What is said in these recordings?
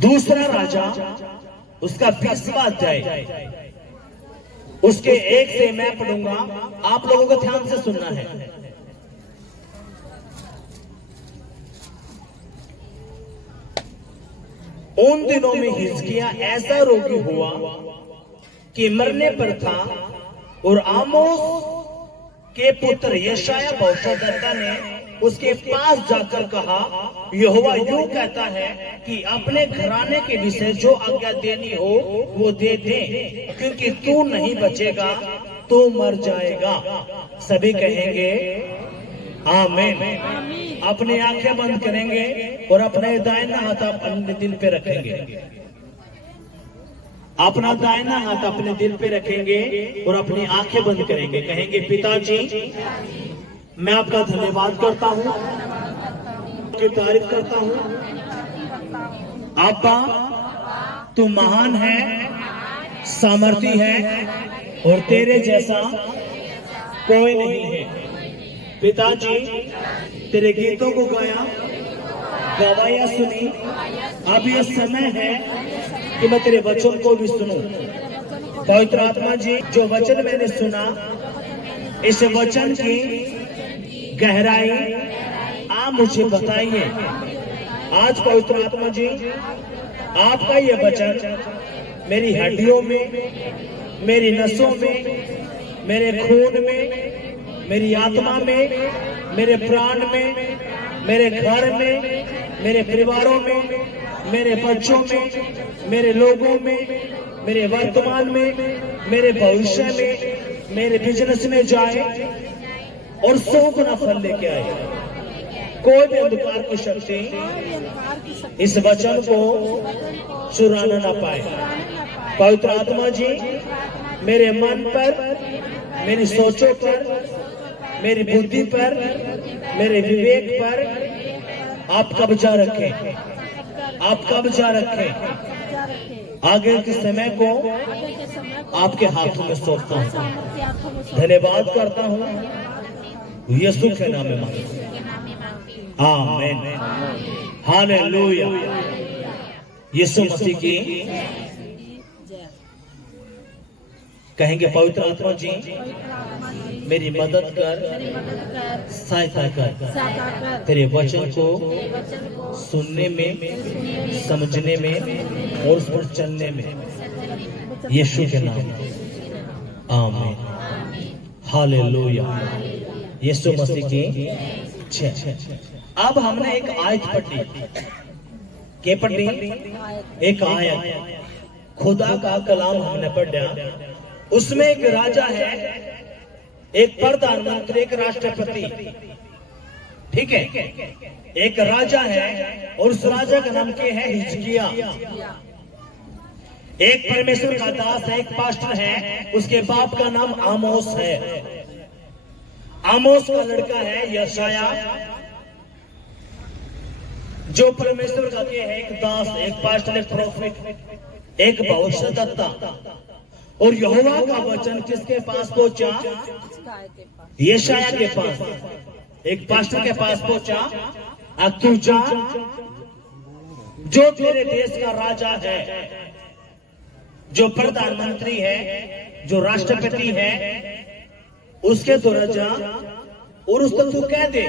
दूसरा राजा उसका 20वां अध्याय, उसके 1 से मैं पढ़ूंगा, आप लोगों को ध्यान से सुनना है। उन दिनों में हिजकिय्याह ऐसा रोगी हुआ कि मरने पर था, और आमोस के पुत्र यशायाह भविष्यद्वक्ता ने उसके पास जाकर कहा, यहोवा यूं कहता है कि अपने घराने के विषय जो आज्ञा देनी हो वो दे दे, क्योंकि तू नहीं बचेगा, तू मर जाएगा। सभी कहेंगे आमीन। अपनी आंखें बंद करेंगे और अपने दाहिना हाथ अपने दिल पे रखेंगे। अपना दाहिना हाथ अपने दिल पे रखेंगे और अपनी आंखें बंद करेंगे। कहेंगे, पिताजी मैं आपका धन्यवाद करता हूँ, की तारीफ करता हूँ। आपा तू महान है, सामर्थी है, और तेरे जैसा कोई नहीं है। पिताजी तेरे गीतों को गाया, गवाया सुनी, अब यह समय है कि मैं तेरे वचन को भी सुनूं। पवित्र आत्मा जी, जो वचन मैंने सुना, इस वचन की गहराई आप मुझे बताइए। आज पवित्र आत्मा जी, आपका ये वचन मेरी हड्डियों में, मेरी नसों में, मेरे खून में, मेरी आत्मा में, मेरे प्राण में, मेरे घर में, मेरे परिवारों में, मेरे बच्चों में, मेरे लोगों में, मेरे वर्तमान में, मेरे भविष्य में, मेरे बिजनेस में जाए और 100 गुना फल लेके आए। कोई भी अंधकार की शक्ति इस वचन को चुराना ना पाए। पवित्र आत्मा जी, मेरे मन पर, मेरी सोचों पर, मेरी बुद्धि पर, मेरे विवेक पर आप कब्जा रखें, आप कब्जा रखें। आगे के समय को आपके हाथों में सौंपता हूँ। धन्यवाद करता हूँ यीशु के नाम में मांगता हूं, आमीन, हालेलुया। यीशु मसीह की कहेंगे, पवित्र आत्मा जी मेरी मदद कर, सहायता कर, तेरे वचन को सुनने में, समझने में और उस पर चलने में, यीशु के नाम में, आमीन, हालेलुया। यीशु मसीह की जय। अब हमने एक आयत पढ़ी, एक आयत, खुदा का कलाम हमने पढ़ा। उसमें एक राजा है, एक प्रधानमंत्री, एक राष्ट्रपति, ठीक है, एक राजा है, और उस राजा का नाम क्या है? हिजकिय्याह। एक परमेश्वर का दास है, एक पास्टर है, उसके बाप का नाम आमोस है। आमोस का लड़का है यशायाह, जो परमेश्वर का क्या है? एक दास, एक पास्टर, एक प्रोफेट, एक भविष्यद्वक्ता। और यहोवा का वचन किसके पास पहुंचा? यशायाह के पास, एक पास्टर के पास पहुंचा। अब तू जा, जो तेरे देश का राजा है, जो प्रधानमंत्री है, जो राष्ट्रपति है, उसके तो राजा, और उसको तू कह दे,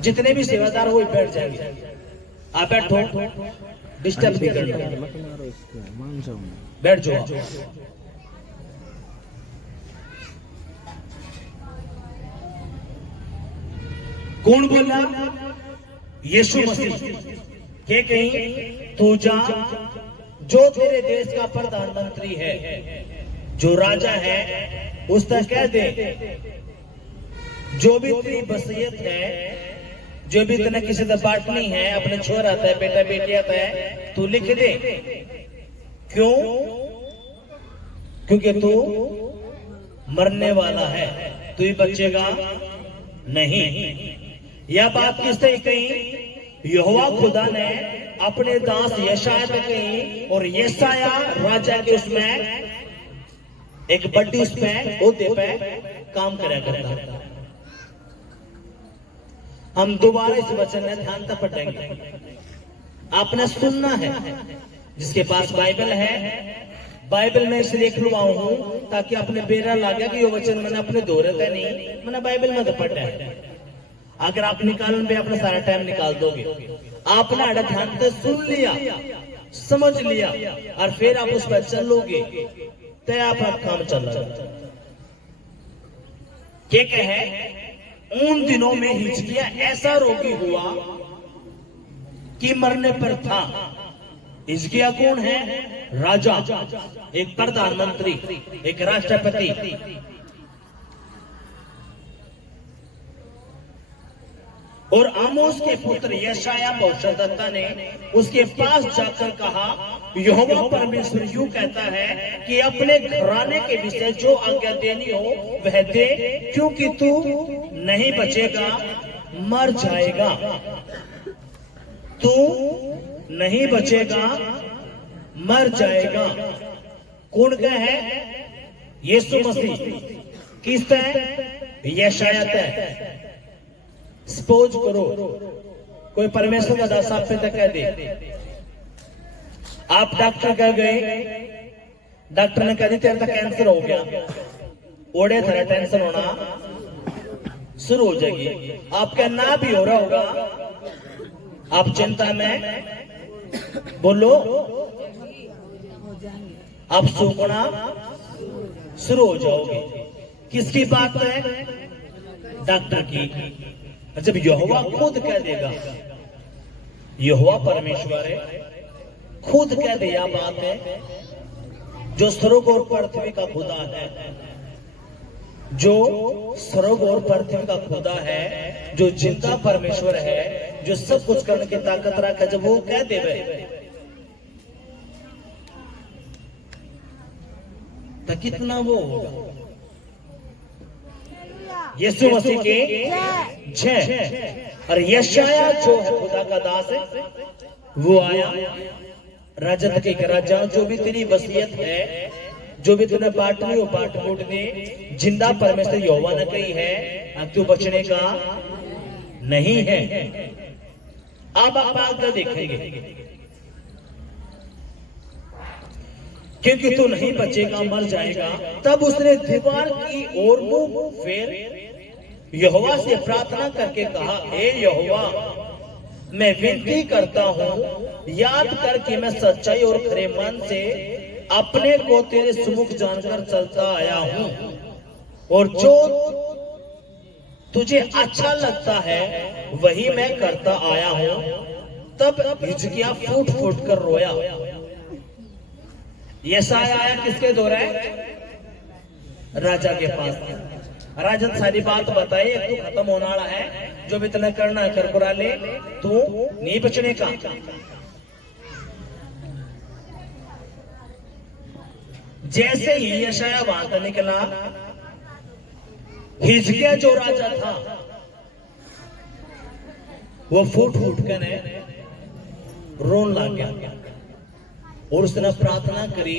जितने भी सेवादार वो बैठ जाएंगे। आप बैठो, डिस्टर्ब नहीं करना, बैठ जाओ। कौन बोला? यीशु मसीह के कहीं, तू जा, जो तेरे देश का प्रधानमंत्री है, जो राजा है, उस तक कह दे, जो भी तेरी वसीयत है, जो भी तेने किसी से बांटनी है, अपने छोरा आता है, बेटा बेटी आता है, तू लिख दे। क्यों? क्योंकि तू मरने वाला है, तू ही बचेगा नहीं। यह बात किसने कही? यहोवा खुदा ने अपने दास यशायाह पे कही, और यशायाह राजा के उसमें एक बड़ी उसमें ओहदे पे काम करा करता। हम दोबारा इस वचन में ध्यान तक पढ़ेंगे। आपने सुनना है। जिसके पास बाइबल है, बाइबल में इसलिए खुलवाऊ हूं ताकि अपने बेरा लागे कि ये वचन मैंने अपने दोहराता नहीं, मैंने बाइबल में तो पढ़ा है। अगर आप निकालने पे अपना सारा टाइम निकाल दोगे, आपने अड़ा ध्यान से सुन लिया, समझ लिया और फिर आप उस पर चलोगे तो आपका काम चल रहा है। क्या है, उन दिनों में हिजकिय्याह ऐसा रोगी हुआ कि मरने पर था। हिजकिय्याह कौन है? राजा, एक प्रधानमंत्री, एक राष्ट्रपति। और आमोस के पुत्र यशायाह भविष्यद्वक्ता ने उसके पास जाकर कहा, यहोवा परमेश्वर यूं कहता है कि अपने घराने के विषय जो आज्ञा देनी हो वह दे, क्योंकि तू नहीं बचेगा, मर जाएगा। तू नहीं बचेगा, मर जाएगा। कौन का है? यीशु मसीह। किस है? यशायाह है। सपोज करो कोई परमेश्वर का दास आप पे तक कह दे, आप डॉक्टर कह गए, डॉक्टर ने कह दी तेरे तक कैंसर हो गया, ओढ़े थोड़ा टेंशन होना शुरू हो जाएगी। आपका ना भी हो रहा होगा, आप चिंता में बोलो, आप सूखना शुरू हो जाओगे। किसकी बात है? डॉक्टर की। जब यहोवा खुद कह देगा, यहोवा परमेश्वर है, खुद कह दे, यह बात है, जो स्वर्ग और पृथ्वी का खुदा है, जो स्वर्ग और पृथ्वी का खुदा है, जो जिंदा परमेश्वर है, जो सब कुछ करने की ताकत रखा, जब वो कह देवे तो कितना वो होगा। यीशु मसीह के जय। और यशायाह जो है खुदा का दास है, वो आया राजत के राजा, जो भी तेरी वसीयत है, जो भी तूने बांटनी हो बांट बूट दे। जिंदा परमेश्वर यहोवा ने कही है, अब तू बचने का नहीं है। अब आप आगे देखेंगे, क्योंकि तू नहीं बचेगा, मर जाएगा। तब उसने दीवार की ओर मुंह फेर यहोवा से प्रार्थना करके कहा, हे यहोवा, मैं विनती करता हूं, याद करके मैं सच्चाई और खरे मन से अपने को तेरे सुमुख जानकर चलता आया हूं, और जो तुझे अच्छा लगता है वही मैं करता आया हूं। तब हिजकिय्याह फूट फूट कर रोया। यशायाह आया किसके द्वारा? राजा के पास। राजा सारी बात बताई, एक तो खत्म होने वाला है, जो भी तने करना है कर कुरा ले, तू नहीं बचने का। जैसे ही यशायाह वहां से निकला, हिजकिय्याह जो राजा था वो फूट फूट कर रोन लग गया, और उसने प्रार्थना करी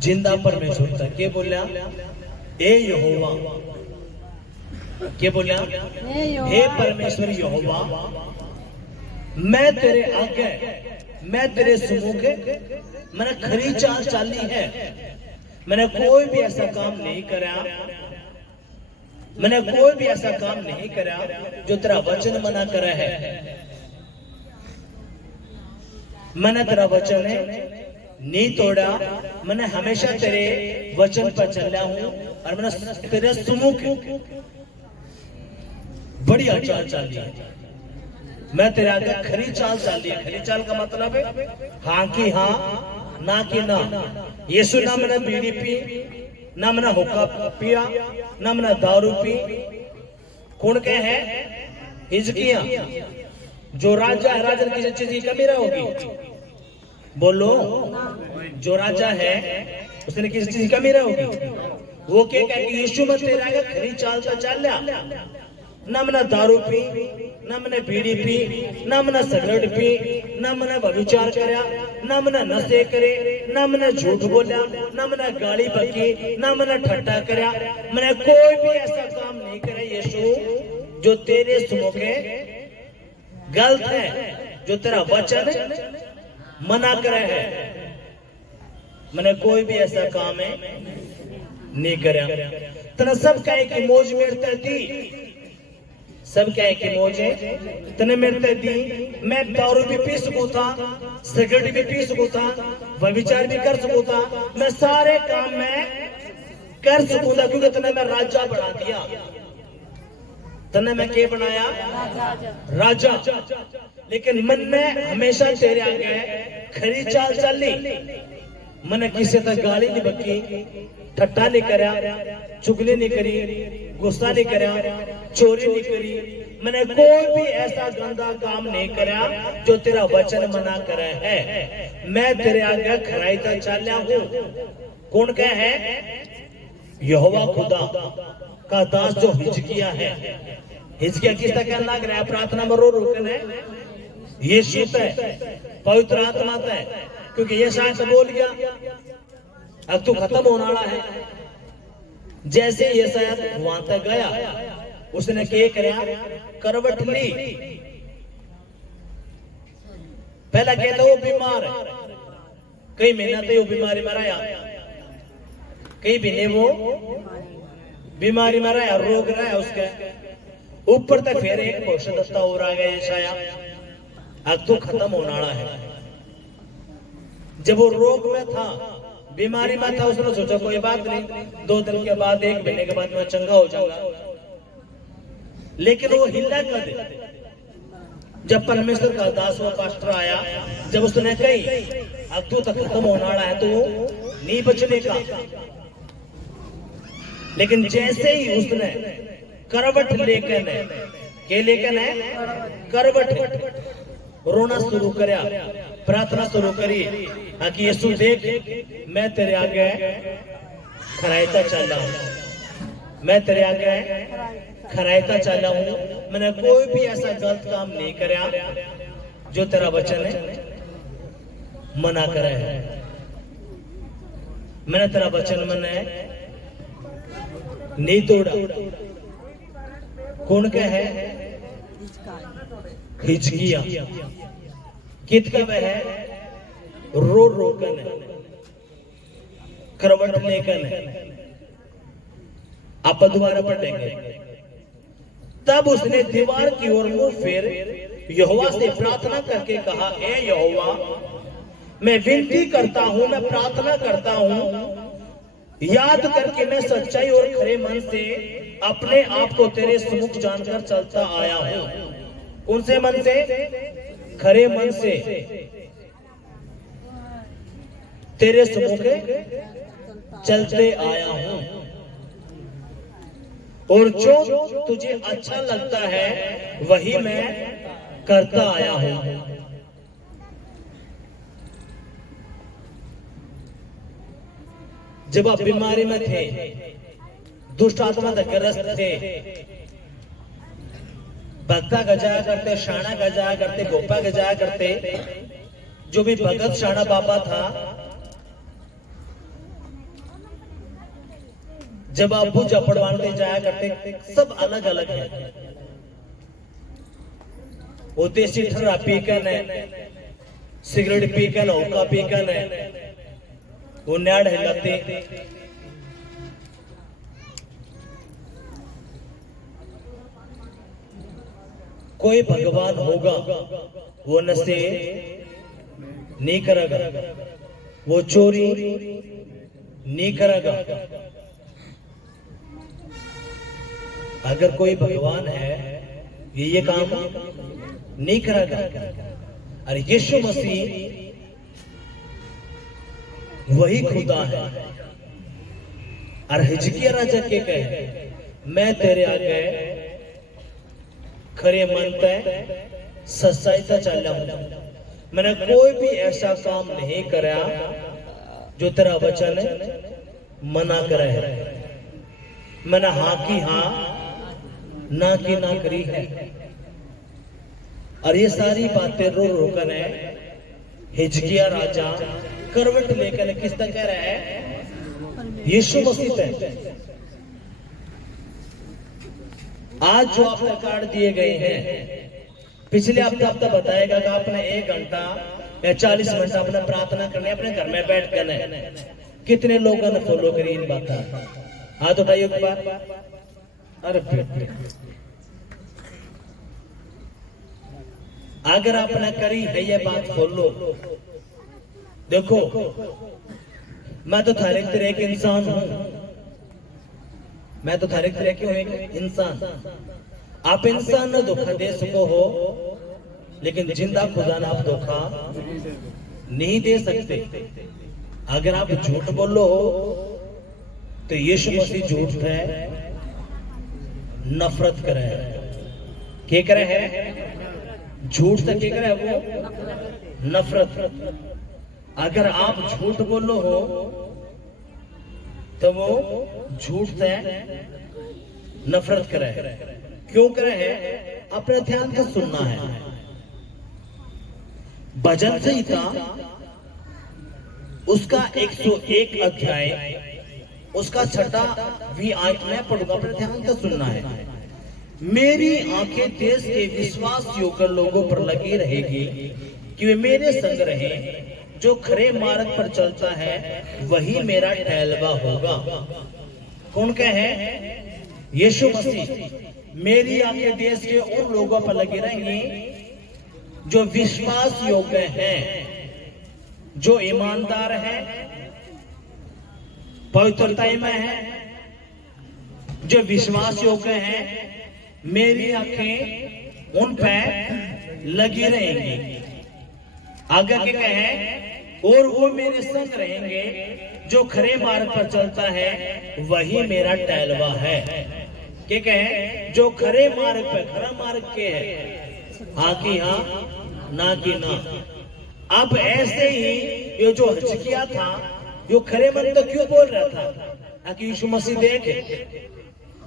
जिंदा परमेश्वर तक। के बोलिया? ए यहोवा। के बोलिया? हे परमेश्वर यहोवा, मैं तेरे आगे, मैं तेरे सम्मुख, मैंने खरी चाल चाली है, मैंने कोई भी ऐसा काम नहीं करा, मैंने कोई भी ऐसा काम नहीं करा जो तेरा वचन मना करे है। मैंने तेरा वचन नहीं तोड़ा, मैंने हमेशा तेरे वचन पर चला हूं, और मैंने तेरे सम्मुख बढ़िया चाल चाली है। मैं तेरे आगे खरी चाल चाली है। खरी चाल का मतलब है हाँ की हाँ, ना की ना। यीशु ना मैंने बीड़ी पी, ना मैंने हुक्का पिया, ना मैंने दारू पी। कौन के है? हिजकिय्याह जो राजा है। राजा की चीज की कमी होगी, बोलो। जो राजा है उसने किसी चीज की कमी होगी। वो क्या कहे कि यीशु मत तेरे आगे खरी चाल तो चल लिया, ना मैंने दारू पी, ना मैंने बीड़ी पी, ना मैंने सिगरेट पी, ना मैंने व्यभिचार करया, ना मैंने नशे करे, ना मैंने झूठ बोला, ना मैंने गाली बकी, ना मैंने ठट्टा करया। मैंने कोई भी ऐसा काम नहीं करे यीशु जो तेरे सम्मुख गलत है, जो तेरा वचन मना करे है, मैंने कोई भी ऐसा काम है नहीं करया। तने सब कहे कि मौज मेरते दी, सब कहे कि मौज तने मेरते दी। मैं दारू भी पी सकूं था, सिगरेट भी पी सकूं था, व्यभिचार भी कर सकूं था, मैं सारे काम मैं कर सकूं था, क्योंकि तने मैं राजा बना दिया। तने मैं क्या बनाया? राजा। लेकिन मन में हमेशा तेरे आगे खरी चाल चली। मैंने किसी तक गाली नहीं बकी, ठट्टा नहीं करा, चुगली नहीं करी, गुस्सा नहीं करा, चोरी नहीं करी। मैंने कोई भी ऐसा गंदा काम नहीं करा जो तेरा वचन मना करे है। मैं तेरे आगे खराई तक चलिया हूं। कौन कह है? यहोवा खुदा का दास जो हिजकिया है। हिजकिया किस तरह कहना लग रहा है? प्रार्थना में रो रोकन है, यीशु है, पवित्र आत्मा है, क्योंकि ये शायद बोल गया अब तू खत्म होने वाला है। जैसे ये शायद वहां तक गया, उसने क्या करया? करवट ली। पहला कहता वो बीमार है, कई महीना तो वो बीमारी में रहा, कई महीने वो बीमारी में रहा, रोग रहा है उसके ऊपर तक। फिर एक भविष्यद्वक्ता और आ गया, शायद अब तो खत्म होने वाला है। जब वो रोग में था, बीमारी में था, उसने सोचा कोई बात नहीं, 2 दिन के बाद, 1 महीने के बाद मैं चंगा हो जाऊंगा। लेकिन वो हिला कर दे। जब परमेश्वर का दास वो पास्टर आया, जब उसने कही अब तू तक खत्म होने वाला है, तो नहीं बचने का। लेकिन जैसे ही उसने करवट लेकर करवट रोना शुरू करया, प्रार्थना शुरू करी कि यीशु देख, मैं तेरे आगे खरायता चल रहा हूं, मैं तेरे आगे खरायता चल रहा हूं। मैंने कोई भी ऐसा गलत काम नहीं करया जो तेरा वचन है मना करे है। मैंने तेरा वचन मैंने नहीं तोड़ा। कौन का है? हिजकिया। कित का वह है? रो रोकन है, करवट लेकर है। आप दोबारा पढ़ेंगे। तब उसने दीवार की ओर मुंह फेर यहोवा से प्रार्थना करके कहा, ए यहोवा, मैं विनती करता हूं, मैं प्रार्थना करता हूं, याद करके मैं सच्चाई और खरे मन से अपने आप को तेरे सम्मुख जानकर चलता आया हूं। कौन से मन से? खरे मन से तेरे सम्मुख चलते आया हूं, और जो तुझे अच्छा लगता है वही मैं करता आया हूं। जब आप बीमारी में थे, दुष्ट आत्मा से ग्रस्त थे, भक्ता गजाया करते, शाना गजाया करते, गोपा गजाया करते, जो भी भगत शाना बाबा था, जब आप पूजा पढ़वाने जाया करते, सब अलग अलग है। वो देसी ठर्रा पीकन है, सिगरेट पीकन, हुक्का पीकन है, वो न्याड़ हिलाते। कोई भगवान होगा वो नशे नहीं करेगा, वो चोरी नहीं करेगा। अगर कोई भगवान है ये काम नहीं करेगा। अरे यीशु मसीह वही खुदा है। और हिजकिया राजा के कहे, मैं तेरे आगे खरे मन पे सच्चाई से चल रहा हूं। मैंने कोई भी ऐसा काम नहीं करा जो तेरा वचन मना करे है। मैंने हाँ की हाँ, ना की ना करी है। और ये सारी बातें रो रो कर है हिजकिया राजा करवट लेकर किस तरह कह रहा है? यीशु मसीह है। आज जो आपको कार्ड दिए गए हैं, पिछले हफ्ता बताएगा कि आपने 1 घंटा या 40 मिनट अपना प्रार्थना करने अपने घर में बैठ कर कितने लोगों ने फॉलो करी इन बातें? हाथ उठाइए एक बार। अरे अगर आपने करी है ये बात फॉलो, देखो मैं तो थारे तरह के इंसान हूं, मैं तो थारे तरह के हूं इंसान। आप इंसान ने धोखा दे सको हो, लेकिन जिंदा खुदा ने आप धोखा नहीं दे सकते। अगर आप झूठ बोलो तो यीशु मसीह झूठ है, नफरत करे है। क्या करे है? झूठ से क्या करे वो? नफरत। अगर आप झूठ बोलो हो तो वो झूठ से नफरत करे। क्यों करे है? अपने ध्यान से सुनना है। भजन संहिता उसका 101 अध्याय उसका 6वीं आयत में पढ़ूंगा, अपने ध्यान से सुनना है। मेरी आंखें देश के विश्वास योग्य लोगों पर लगी रहेगी कि वे मेरे संग रहें। जो खरे मार्ग पर चलता है वही मेरा टहलवा होगा। कौन कहे? यीशु मसीह। मेरी आंखें देश के उन लोगों पर लगी रहेंगी जो विश्वास योग्य हैं, जो ईमानदार हैं, पवित्रता में हैं, जो विश्वास योग्य हैं। मेरी आंखें उन पे लगी रहेंगी। आगे के कहे, और वो मेरे संग रहेंगे। जो खरे मार्ग पर चलता है वही मेरा टहलवा है। क्या कहे? जो खरे मार्ग पे, खरा मार्ग के है, हाँ की हाँ, ना की ना। अब ऐसे ही ये जो हिचकिया था, यो खरे मन तो क्यों बोल रहा था? कि यीशु मसीह देख,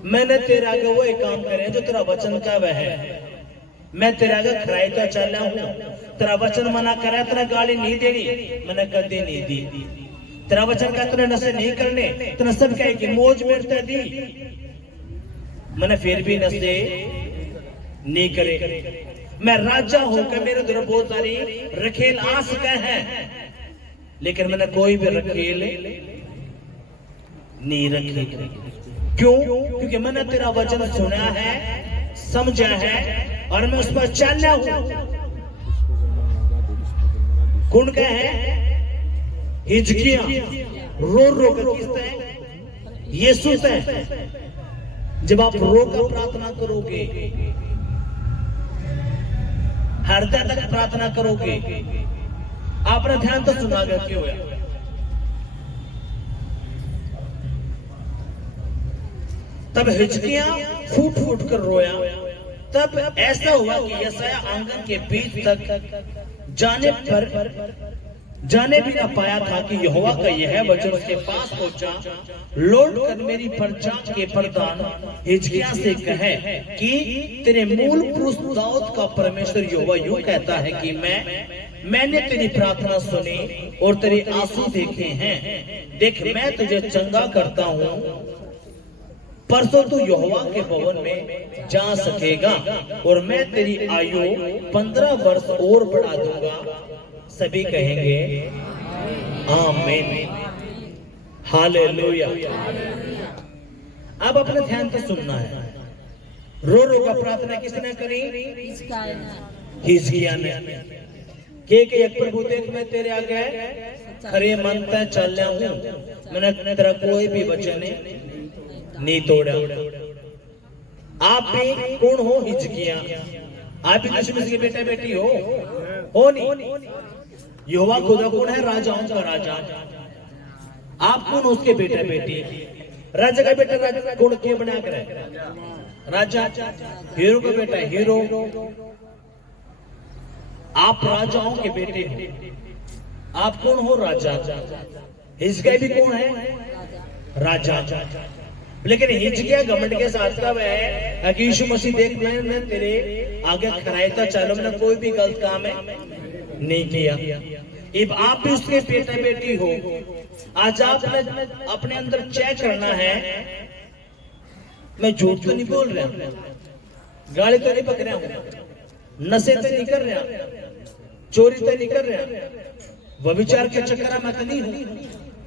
मैंने तेरे आगे वो एक काम करे जो तेरा वचन का वह है। मैं तेरे आगे खराई तो चल रहा हूँ। तेरा वचन मना करे, तेरा गाली नहीं देनी, मैंने कभी नहीं दी। तेरा वचन का तूने नशे नहीं करने, तूने सब कहे कि मौज मेरते दी, मैंने फिर भी नशे नहीं करे। मैं राजा होकर मेरे दूर बहुत सारी रखेल आ सके हैं, लेकिन मैंने कोई भी रखेल नहीं रखी। क्यों? क्योंकि मैंने तेरा वचन सुना है, समझा है और मैं उस पर चल रहा हूं। कौन का है? हिजकिया रो रो कर किसते? यीशु से। जब आप रो कर प्रार्थना करोगे, हृदय तक प्रार्थना करोगे, आपने ध्यान तो सुना गया क्यों है? तब हिजकिया फूट फूट कर रोया। तब ऐसा हुआ कि यशायाह आंगन के बीच तक जाने भी न पाया था कि यहोवा का यह वचन उसके पास पहुंचा। लौट कर मेरी प्रजा के प्रधान हिजकिय्याह से कहे कि तेरे मूल पुरुष दाऊद का परमेश्वर यहोवा यूं कहता है कि मैंने तेरी प्रार्थना सुनी और तेरे आंसू देखे हैं। देख, मैं तुझे चंगा करता हूँ। परसों तू यहोवा के भवन में जा सकेगा और मैं तेरी आयु 15 वर्ष और बढ़ा दूंगा। सभी कहेंगे आमीन, हालेलुया। अब अपने ध्यान से सुनना है। रो रो का प्रार्थना किसने करी? हिजकिय्याह ने। के एक प्रभु देख, मैं तेरे आगे खरे मन से चल रहा हूँ, मैंने तेरा कोई भी वचन नहीं तोड़ा। आप भी कौन हो? हिजकिय्याह। आप भी यीशु मसीह के बेटे बेटी हो नहीं? यहोवा खुदा कौन है? राजाओं का राजा। आप कौन हो? उसके बेटे बेटी। राजा का बेटा राजा कौन के बना कर है? राजा। हीरो का बेटा है हीरो। आप राजाओं के बेटे हो। आप कौन हो? राजा। हिजकिय्याह भी कौन है? राजा। लेकिन हिजकिय्याह घमंड के साथ का वह है कि यीशु मसीह देख, मैंने तेरे आगे खरायता चलो, मैंने कोई भी गलत काम है नहीं किया। अब आप भी उसके बेटे बेटी हो। आज आपने अपने अंदर चेक करना है। मैं झूठ तो नहीं बोल रहा, गाली तो नहीं पकड़ रहा हूं, नशे तो नहीं कर रहा, चोरी तो नहीं कर रहा, व्यभिचार के चक्कर में तो नहीं हूं,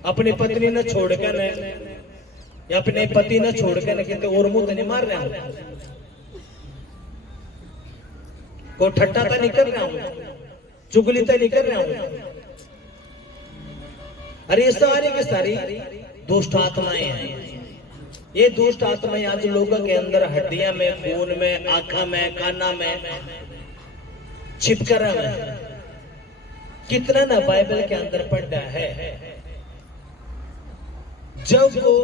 अपनी पत्नी न छोड़कर या अपने पति न छोड़कर न कहते और मुंह तो नहीं मार रहा हूं, को ठट्टा तो नहीं कर रहा हूं, चुगली तो नहीं कर रहा हूं। अरे ये सारी की सारी दुष्ट आत्माएं हैं। ये दुष्ट आत्माएं आज लोगों के अंदर हड्डियां में, खून में, आंखा में, काना में छिपकर है। कितना ना बाइबल के अंदर पढ़ा है। जब वो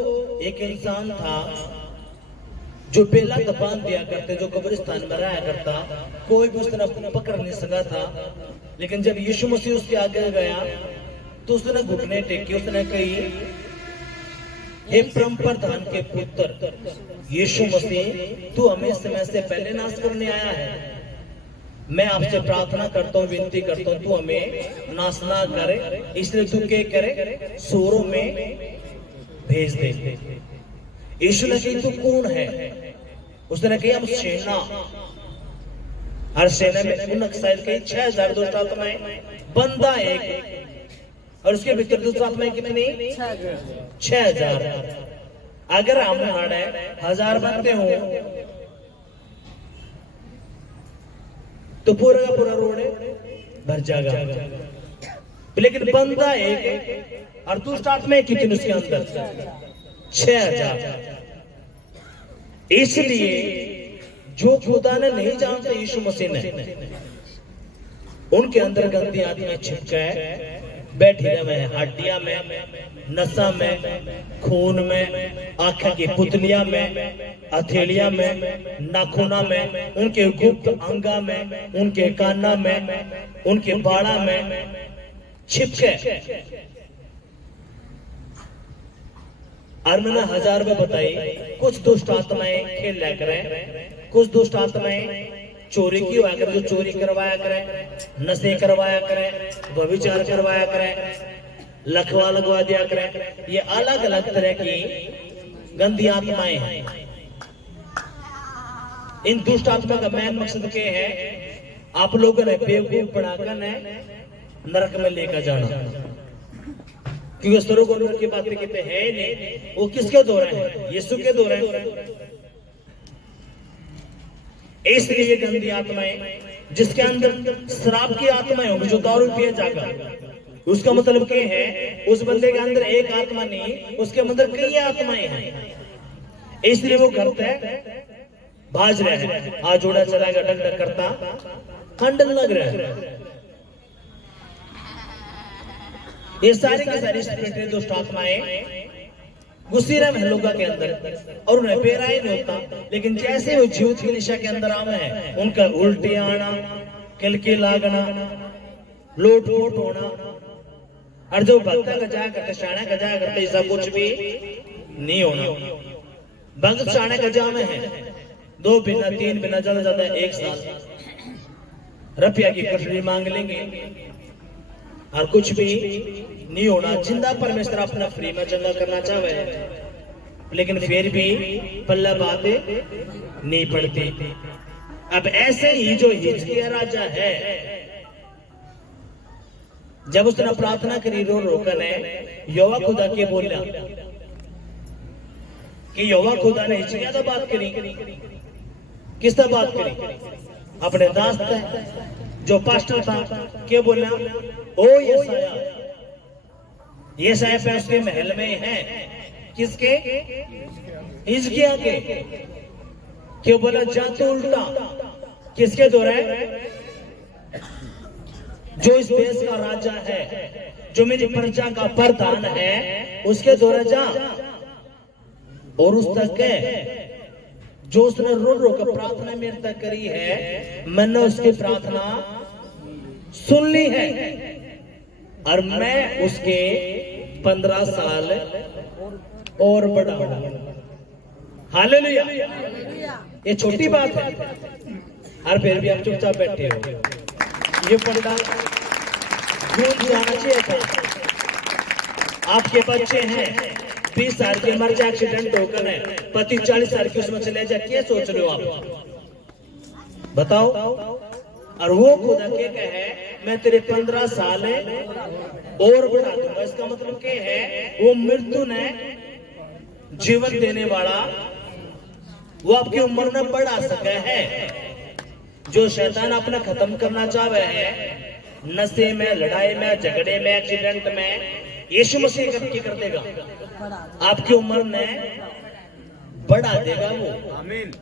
एक इंसान था जो बेला बांध दिया करते, जो कब्रिस्तान में रहा करता, कोई भी उस तरह पकड़ नहीं सका था। लेकिन जब यीशु मसीह उसके आगे गया तो उसने घुटने टेके, उसने कही, हे परम प्रधान के पुत्र यीशु मसीह, तू हमें समय से पहले नाश करने आया है। मैं आपसे प्रार्थना करता हूँ, विनती करता हूँ, तू हमें नाश ना करे, इसलिए तू क्या करे, सूरों में भेज दे। यीशु ने कही, तू कौन है? उसने कही, हम सेना। हर सेना में उन शायद कही 6000 दुष्ट आत्माएं, बंदा एक, और उसके भीतर दुष्ट आत्माएं कितनी? 6000। अगर हम हाड़े 1000 बनते हो तो पूरा का पूरा रोड भर जाएगा। लेकिन बंदा एक और दुष्ट आत्माएं कितनी उसके अंदर? 6000। इसलिए जो खुदा ने नहीं जानते यीशु मसीह ने, उनके अंदर गंदी आत्माएं छिपके बैठी रहे हैं, हड्डियां में, नसा में, खून में, आंख की पुतलियां में, हथेलियां में, नाखूना में, उनके गुप्त अंगा में, उनके काना में, उनके बाड़ा में छिपके। और मैंने 1000 रुपए बताई। कुछ दुष्ट आत्माएं खेल लिया करें, कुछ दुष्ट आत्माएं चोरी की हुआ करे, जो चोरी करवाया करे, नशे करवाया करे, व्यभिचार करवाया करे, लखवा लगवा दिया करे। ये अलग अलग तरह की गंदी आत्माएं हैं। इन दुष्ट आत्मा का मेन मकसद क्या है? आप लोगों ने बेवकूफ बनाकर नरक में लेकर जाना। क्योंकि स्वर्ग और नरक की बातें कहते हैं नहीं, वो किसके द्वारा है? यीशु के द्वारा है। इसलिए ये गंदी आत्माएं, जिसके अंदर शराब की आत्माएं होंगी, जो दारू पिए जाएगा, उसका मतलब क्या है? उस बंदे के अंदर एक आत्मा नहीं, उसके अंदर कई आत्माएं हैं। इसलिए वो करता है, भाज रहा है, आज जोड़ा चलाएगा, डग डग करता, खंडन लग रहा है। ये सारी की सारी स्पिरिट दुष्ट आत्माएं घुसी रहे हैं लोगों के अंदर, और उन्हें पेरा ही नहीं होता। लेकिन जैसे वो जीव की निशा के अंदर आवे हैं, उनका उल्टी आना, किलकी लागना, लोट पोट होना, और जो भक्ता का जाया करते, शाना का जाया करते, ऐसा कुछ भी नहीं होना। भक्त शाना का जामे है 2 महीना 3 महीना, ज्यादा ज्यादा 1 साल रुपया की कटोरी मांग लेंगे और कुछ भी नहीं होना। जिंदा परमेश्वर अपना फ्री में चंगा करना चाहे, लेकिन फिर भी पल्ला बातें नहीं पड़ती। अब ऐसे ही जो हिजकिया राजा है, जब उसने प्रार्थना करी रो रोकर ने, यहोवा खुदा के बोला कि यहोवा खुदा ने हिजकिया से बात करी। किससे बात करी? अपने दास जो पास्टर था, क्या बोला? ओ यशायाह पे उसके महल में है। किसके? हिजकिय्याह के। क्यों बोला? जा तो उल्टा किसके द्वारा? जो इस देश का राजा है, जो मेरी प्रजा का प्रधान है, उसके द्वारा जा और उस तक है जो उसने रो रो कर प्रार्थना मेरे तक करी है, मैंने उसकी प्रार्थना सुन ली है और मैं उसके 15 साल और बढ़ाऊंगा। हालेलुया। ये छोटी बात है और फिर भी आप चुपचाप बैठे हो। ये पंडा गूंज जाना चाहिए था। आपके बच्चे हैं 20 साल के, मर जाए एक्सीडेंट होकर है, पति 40 साल की उसमें चले जाए, क्या सोच रहे हो आप? बताओ। और वो खुदा के कहे मैं तेरे 15 साल और बढ़ा दूंगा। इसका मतलब क्या है, वो मृत्यु ने जीवन देने वाला वो आपकी उम्र में बढ़ा सके है। जो शैतान अपना खत्म करना चाहे है नशे में, लड़ाई में, झगड़े में, एक्सीडेंट में, यीशु मसीह कर देगा, आपकी उम्र ने बढ़ा देगा वो। आमीन,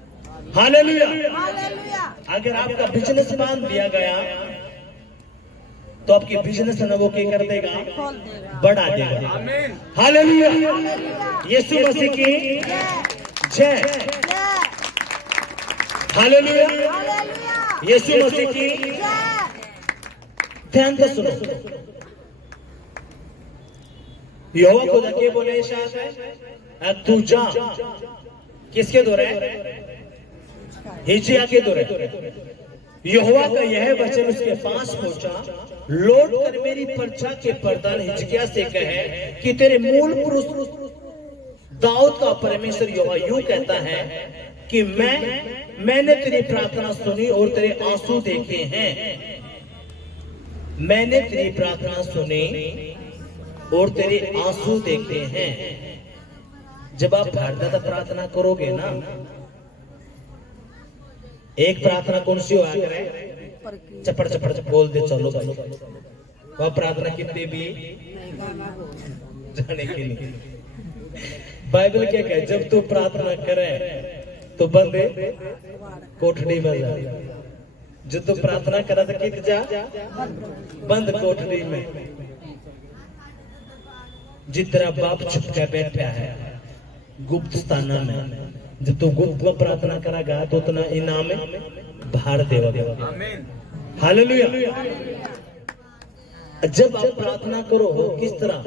हालेलुया। अगर आपका बिजनेस बांध दिया गया तो आपकी बिजनेस न वो क्या कर देगा, बढ़ा देगा। आमीन, हालेलुया। यीशु मसीह की जय, हालेलुया। यीशु मसीह की ध्यान से सुनो। यहोवा खुदा के बोले इरशाद है, तू जा, किसके द्वारा, हिजकिय्याह के द्वारा। यहोवा का यह वचन उसके पास पहुंचा, लौट कर मेरी प्रजा के प्रधान हिजकिय्याह से कहे कि तेरे मूल पुरुष दाऊद का परमेश्वर यहोवा यूं कहता है कि मैंने तेरी प्रार्थना सुनी और तेरे आंसू देखे हैं। मैंने तेरी प्रार्थना सुनी और तेरे आंसू देखे हैं। जब आप भारत प्रार्थना करोगे ना, एक प्रार्थना कौन सी हुआ करे, चपड़ चपड़ बोल दे चलो भाई, वह प्रार्थना कितनी भी जाने के लिए। बाइबल क्या कहे, जब तू प्रार्थना करे तो बंद कोठड़ी में जा, जो तू प्रार्थना करा तो कित जा, बंद कोठड़ी में। जितना बाप छुपके बैठा है गुप्त स्थान में, जब तू गुप्त में प्रार्थना करेगा तो उतना इनाम बाहर देगा। आमीन, हालेलुया। जब आप प्रार्थना करो किस तरह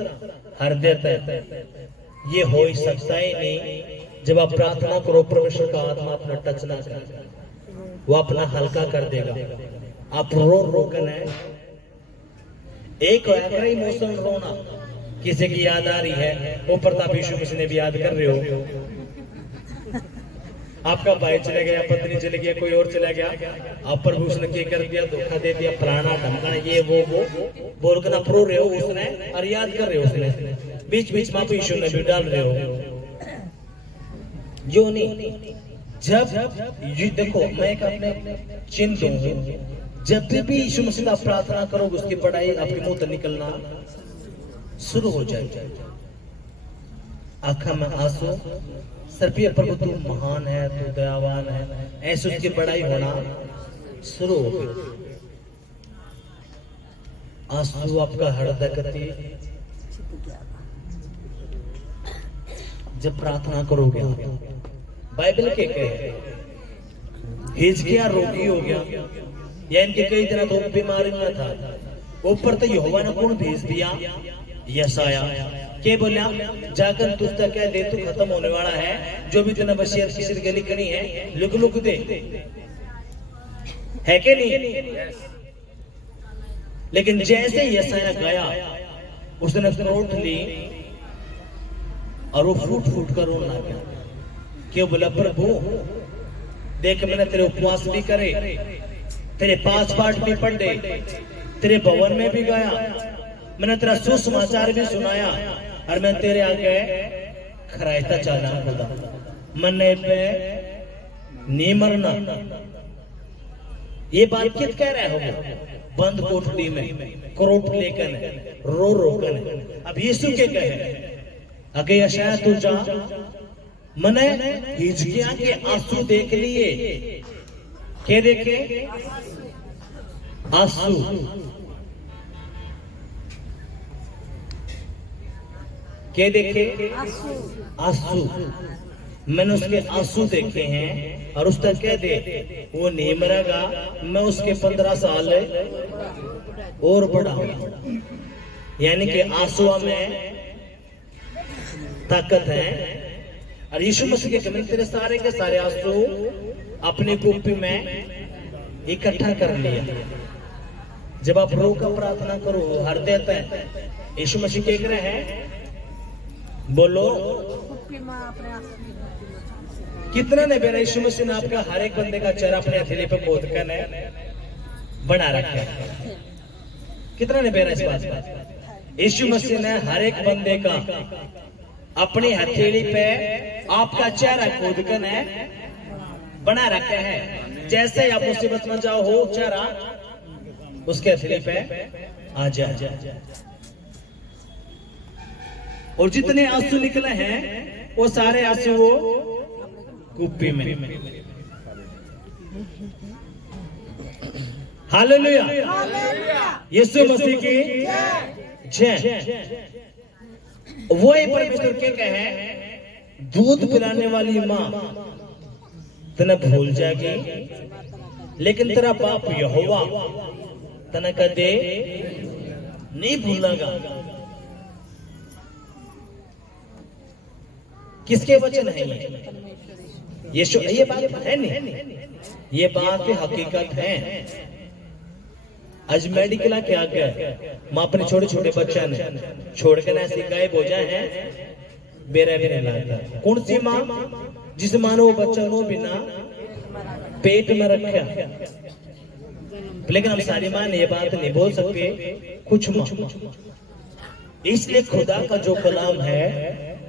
हृदय तक, ये हो ही सकता ही नहीं। जब आप प्रार्थना करो परमेश्वर का आत्मा अपना टच ना करे, वो अपना हल्का कर देगा। आप रो करना एक इमोशन रोना, किसी की याद आ रही है, वो प्रताप यीशु मसीह ने भी याद कर रहे हो, आपका भाई चले गया, पत्नी चले गया, कोई और चला गया, आप प्रभु उसने क्या कर दिया, धोखा दे दिया, फलाना ढमकाना, ये वो बोल कर आप रो रहे हो उसने और याद कर रहे हो उसने, बीच बीच में आप यीशु ने भी डाल रहे हो। जो नहीं, जब ये देखो मैं एक अपने चिन्ह दूंगा, जब भी यीशु मसीह आप प्रार्थना करोगे उसकी पढ़ाई आपके मुंह से निकलना शुरू हो जाएगी। आंखों में आंसू, सर्पिया प्रभु तू महान है, तू दयावान है, ऐसे उसकी बड़ाई होना शुरू हो गई। आंसू आपका हृदय गति, जब प्रार्थना करोगे। बाइबल के कहे हिजकिय्याह रोगी हो गया, या इनके कई दिनों तो बीमारी में था, ऊपर तो यहोवा ने कौन भेज दिया, यशाया के बोला जाकर तुझसे कह दे तू खत्म होने वाला है, जो भी तूने वसीयत किसी गली करी है लिख दे, है कि नहीं। लेकिन जैसे यशाया गया उसने रोट ली और वो फूट फूट कर रोने लगा। क्यों बोला, प्रभु देख मैंने तेरे उपवास भी करे, तेरे 5 पाठ भी पढ़े, तेरे भवन में भी गया, मैंने तेरा सुसमाचार भी सुनाया, और मैं तेरे आगे खरायता चाहना खुदा, मन्ने पे नहीं मरना। ये बात कित कह रहे हो, बंद कोठड़ी में करोट लेकर रो कर। अब यीशु के कहे अगे यशाया तू जा, मैंने हिजकिय्याह के आंसू देख लिए। क्या देखे, आंसू। क्या देखे, आंसू। मैंने उसके आंसू देखे हैं, और उसका कह दे वो नहीं मरेगा, मैं उसके 15 साल और बढ़ाऊंगा। यानी कि आंसू में ताकत है। और यीशु मसीह के कमेंट तेरे सारे के सारे आंसू अपनी कुप्पी में इकट्ठा कर लिया। जब आप रो कर प्रार्थना करो हृदय तक, यीशु मसीह कह रहे हैं, बोलो कितना ने बेरा यीशु मसीह ने आपका हर एक बंदे का चेहरा अपने हथेली पे पोत कर है, बना रखा है। कितना ने बेरा इस बात का? यीशु मसीह ने हर एक बंदे का अपनी हथेली पे आपका चेहरा खोद कर बना रखा है। जैसे आप मुसीबत में जाओ हो, चेहरा उसके हथेली पे आ जाए। और जितने आंसू निकले हैं वो सारे आंसू वो कुप्पी में। हालेलुया, यीशु मसीह की जय। वो ही परमेश्वर के कहे, दूध पिलाने वाली माँ तना भूल जाएगी, लेकिन तेरा बाप यहोवा तना कदे नहीं भूलेगा। किसके वचन है ये बात है नहीं, ये बात हकीकत है। आज मेडिकल के आगे माँ अपने छोटे छोटे बच्चा ने छोड़ कर ऐसे गायब हो जाए हैं, बेरा भी नहीं लाता। कौन सी माँ? जिस माँ ने वो बच्चा नो बिना पेट में रखा। लेकिन हम सारी माँ ने ये बात नहीं बोल सकते, कुछ माँ। इसलिए खुदा का जो कलाम है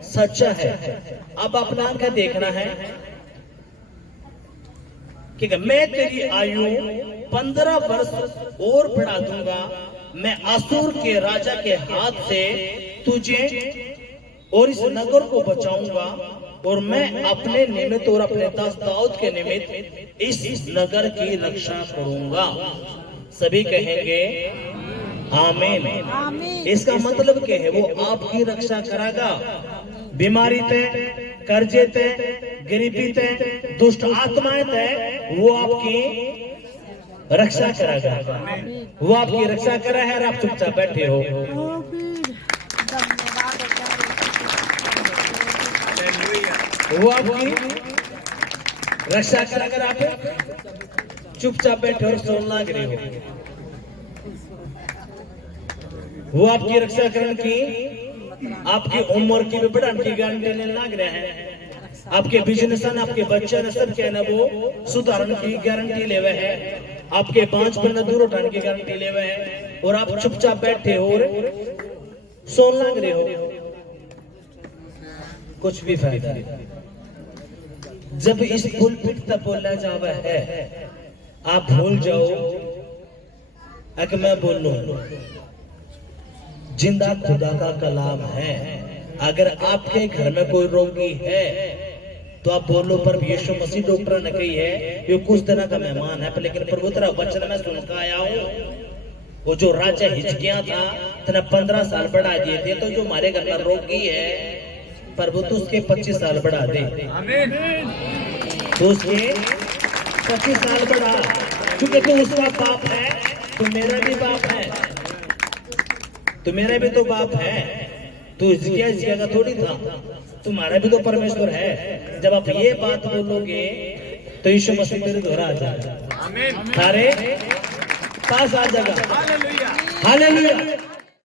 सच्चा है। अब अपना आंखें देखना है कि मैं तेरी आयु 15 वर्ष और बढ़ा दूंगा, मैं असुर के राजा के हाथ से तुझे और इस नगर को बचाऊंगा, और मैं अपने निमित्त और अपने दास दाऊद के निमित्त इस नगर की रक्षा करूंगा। सभी कहेंगे आमीन। इसका मतलब क्या है? वो आपकी रक्षा करेगा। बीमारी ते, कर्जे ते, गरीबी ते, दुष्ट आत्माएं ते, वो आपकी रक्षा करेगा। वो आपकी रक्षा करा है और आप चुपचाप बैठे हो। वो आपकी रक्षा कराकर आप चुपचाप बैठे और सोन लाग रहे हो। वो आपकी रक्षा करने की, आपकी उम्र की भी बढ़ाने की गारंटी लेने लग रहे हैं। आपके बिजनेस, आपके बच्चे ने सब क्या ना वो सुधारने की गारंटी ले हुए हैं। आपके 5 पन्ना दूर उठाने की गारंटी ले हुए हैं, और आप चुपचाप बैठे हो और सोन लग रहे हो। कुछ भी फायदा नहीं। जब इस पुलपिट तक बोला जावा है, आप भूल जाओ कि मैं बोलूं, जिंदा खुदा का कलाम है। अगर आपके घर में कोई रोगी है तो आप बोलो, पर यीशु मसीह डॉक्टर ने कही है ये कुछ दिन का मेहमान है, लेकिन प्रभु तेरा वचन में सुनकर आया हूँ। वो जो राजा हिजकिय्याह था, तेरा 15 साल बढ़ा दिए थे, तो जो हमारे घर में रोगी है प्रभु तो उसके 25 साल बढ़ा दे। तो उसके 25 साल बढ़ा, क्योंकि तू उसका बाप है तो मेरा भी बाप है, तो मेरा भी तो बाप है। तू हिजकिय्याह का थोड़ी था, तुम्हारा भी तो परमेश्वर है। जब आप ये बात बोलोगे तो यीशु मसीह तेरे द्वारा आ जाएगा, तारे पास आ जाएगा। हालेलुया।